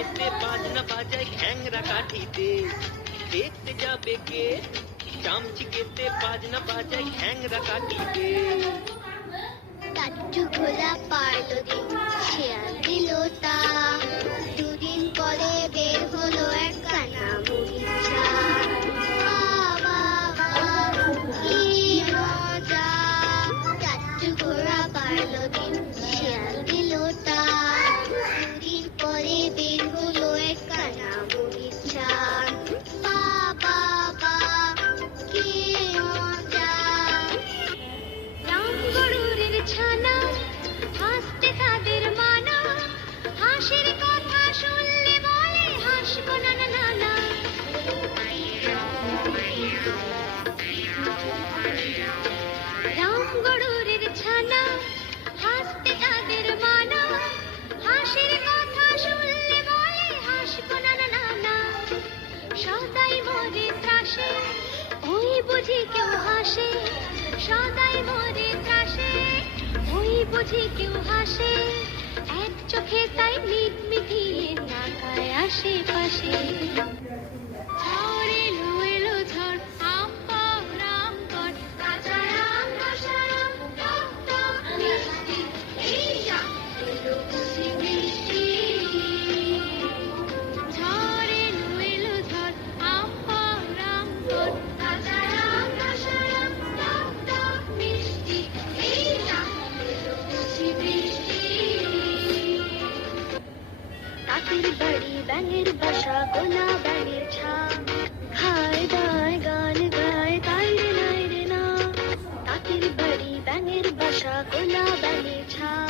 इतने गेटे बाजना बाजा घेंगरा काठी दे देखते जा बेके, चामच गेटे बाजना बाजा घेंगरा काठी दे टट्टू घोड़ा पार दो। গরুরের ছানা, হাসতে তাদের বুঝি কেউ হাসে। সদাই মরে ত্রাসে, ওই বুঝি কেউ হাসে। এক চোখে তাই মিট কাকের বাড়ি ব্যাঙের বাসা গোলা ব্যাঙের ছাপ। খায় দায় গান গায়, তাই রে, নাই রে, না। কাকের বাড়ি ব্যাঙের বাসা গোলা ব্যাঙের ছা